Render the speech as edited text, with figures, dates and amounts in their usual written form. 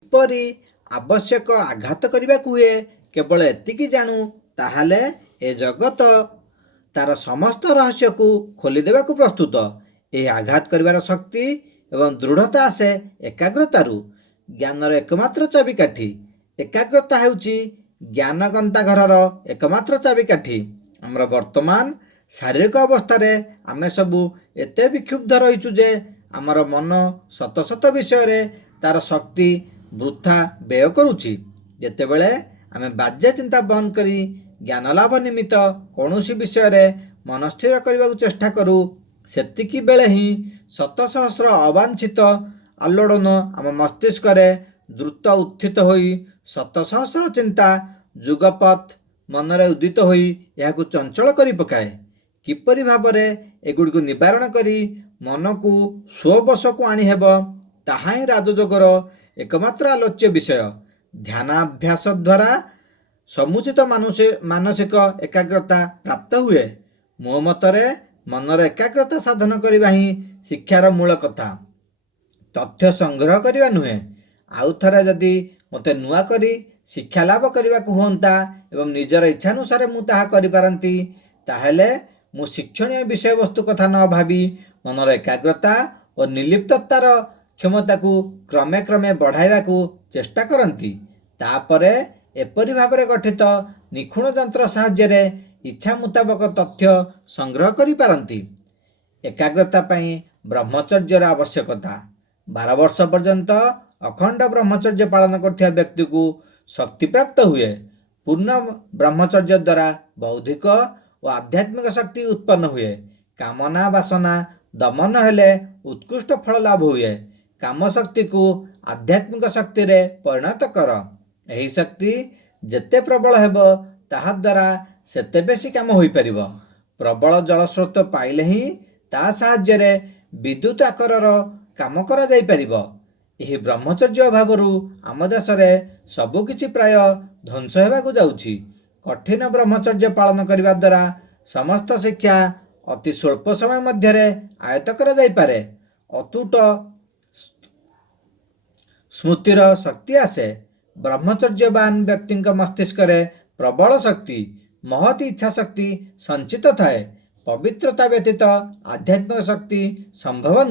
କିପରି ଆବଶ୍ୟକ ଆଘାତ କରିବାକୁ ହୁଏ କେବଳ ଏତିକି ଜାଣୁ, ତାହେଲେ ଏ ଜଗତ ତାର ସମସ୍ତ ରହସ୍ୟକୁ ଖୋଲିଦେବାକୁ ପ୍ରସ୍ତୁତ। ଏହି ଆଘାତ କରିବାର ଶକ୍ତି ଏବଂ ଦୃଢ଼ତା ଆସେ ଏକାଗ୍ରତାରୁ। ଜ୍ଞାନର ଏକମାତ୍ର ଚାବିକାଠି। ଏକାଗ୍ରତା ହେଉଛି ଜ୍ଞାନ ଗନ୍ତାଘରର ଏକମାତ୍ର ଚାବିକାଠି। ଆମର ବର୍ତ୍ତମାନ ଶାରୀରିକ ଅବସ୍ଥାରେ ଆମେ ସବୁ ଏତେ ବିକ୍ଷୁବ୍ଧ ରହିଛୁ ଯେ ଆମର ମନ ଶତ ଶତ ବିଷୟରେ ତାର ଶକ୍ତି ବୃଥା ବ୍ୟୟ କରୁଛି। ଯେତେବେଳେ ଆମେ ବାଜ୍ୟ ଚିନ୍ତା ବନ୍ଦ କରି ଜ୍ଞାନ ଲାଭ ନିମିତ୍ତ କୌଣସି ବିଷୟରେ ମନ ସ୍ଥିର କରିବାକୁ ଚେଷ୍ଟା କରୁ, ସେତିକି ବେଳେ ହିଁ ଶତ ସହସ୍ର ଅବାଞ୍ଛିତ ଆଲୋଡ଼ନ ଆମ ମସ୍ତିଷ୍କରେ ଦ୍ରୁତ ଉତ୍ଥିତ ହୋଇ ଶତ ସହସ୍ର ଚିନ୍ତା ଯୁଗପତ୍ ମନରେ ଉଦିତ ହୋଇ ଏହାକୁ ଚଞ୍ଚଳ କରି ପକାଏ। କିପରି ଭାବରେ ଏଗୁଡ଼ିକୁ ନିବାରଣ କରି ମନକୁ ସ୍ୱବଶକୁ ଆଣିହେବ, ତାହା ହିଁ ରାଜଯୋଗର ଏକମାତ୍ର ଆଲୋଚ୍ୟ ବିଷୟ। ଧ୍ୟାନାଭ୍ୟାସ ଦ୍ୱାରା ସମୁଚିତ ମାନସିକ ଏକାଗ୍ରତା ପ୍ରାପ୍ତ ହୁଏ। ମୋ ମତରେ ମନର ଏକାଗ୍ରତା ସାଧନ କରିବା ହିଁ ଶିକ୍ଷାର ମୂଳ କଥା, ତଥ୍ୟ ସଂଗ୍ରହ କରିବା ନୁହେଁ। ଆଉ ଥରେ ଯଦି ମୋତେ ନୂଆ କରି ଶିକ୍ଷା ଲାଭ କରିବାକୁ ହୁଅନ୍ତା ଏବଂ ନିଜର ଇଚ୍ଛାନୁସାରେ ମୁଁ ତାହା କରିପାରନ୍ତି, ତାହେଲେ ମୁଁ ଶିକ୍ଷଣୀୟ ବିଷୟବସ୍ତୁ କଥା ନ ଭାବି ମନର ଏକାଗ୍ରତା ଓ ନିର୍ଲିପ୍ତତାର କ୍ଷମତାକୁ କ୍ରମେ କ୍ରମେ ବଢ଼ାଇବାକୁ ଚେଷ୍ଟା କରନ୍ତି। ତାପରେ ଏପରି ଭାବରେ ଗଠିତ ନିଖୁଣ ଯନ୍ତ୍ର ସାହାଯ୍ୟରେ ଇଚ୍ଛା ମୁତାବକ ତଥ୍ୟ ସଂଗ୍ରହ କରିପାରନ୍ତି। ଏକାଗ୍ରତା ପାଇଁ ବ୍ରହ୍ମଚର୍ଯ୍ୟର ଆବଶ୍ୟକତା। 12 ବର୍ଷ ପର୍ଯ୍ୟନ୍ତ ଅଖଣ୍ଡ ବ୍ରହ୍ମଚର୍ଯ୍ୟ ପାଳନ କରୁଥିବା ବ୍ୟକ୍ତିକୁ ଶକ୍ତିପ୍ରାପ୍ତ ହୁଏ। ପୂର୍ଣ୍ଣ ବ୍ରହ୍ମଚର୍ଯ୍ୟ ଦ୍ୱାରା ବୌଦ୍ଧିକ ଓ ଆଧ୍ୟାତ୍ମିକ ଶକ୍ତି ଉତ୍ପନ୍ନ ହୁଏ। କାମନା ବାସନା ଦମନ ହେଲେ ଉତ୍କୃଷ୍ଟ ଫଳ ଲାଭ ହୁଏ। କାମ ଶକ୍ତିକୁ ଆଧ୍ୟାତ୍ମିକ ଶକ୍ତିରେ ପରିଣତ କର। ଏହି ଶକ୍ତି ଯେତେ ପ୍ରବଳ ହେବ, ତାହା ଦ୍ୱାରା ସେତେ ବେଶୀ କାମ ହୋଇପାରିବ। ପ୍ରବଳ ଜଳସ୍ରୋତ ପାଇଲେ ହିଁ ତା ସାହାଯ୍ୟରେ ବିଦ୍ୟୁତ୍ ଆକାରର କାମ କରାଯାଇପାରିବ। ଏହି ବ୍ରହ୍ମଚର୍ଯ୍ୟ ଅଭାବରୁ ଆମ ଦେଶରେ ସବୁକିଛି ପ୍ରାୟ ଧ୍ୱଂସ ହେବାକୁ ଯାଉଛି। କଠିନ ବ୍ରହ୍ମଚର୍ଯ୍ୟ ପାଳନ କରିବା ଦ୍ୱାରା ସମସ୍ତ ଶିକ୍ଷା ଅତି ସ୍ୱଳ୍ପ ସମୟ ମଧ୍ୟରେ ଆୟତ୍ତ କରାଯାଇପାରେ। ଅତୁଟ ସ୍ମୃତିର ଶକ୍ତି ଆସେ। ବ୍ରହ୍ମଚର୍ଯ୍ୟବାନ ବ୍ୟକ୍ତିଙ୍କ ମସ୍ତିଷ୍କରେ ପ୍ରବଳ ଶକ୍ତି, ମହତ୍ ଇଚ୍ଛା ଶକ୍ତି ସଞ୍ଚିତ ଥାଏ। ପବିତ୍ରତା ବ୍ୟତୀତ ଆଧ୍ୟାତ୍ମିକ ଶକ୍ତି ସମ୍ଭବ ନୁହେଁ।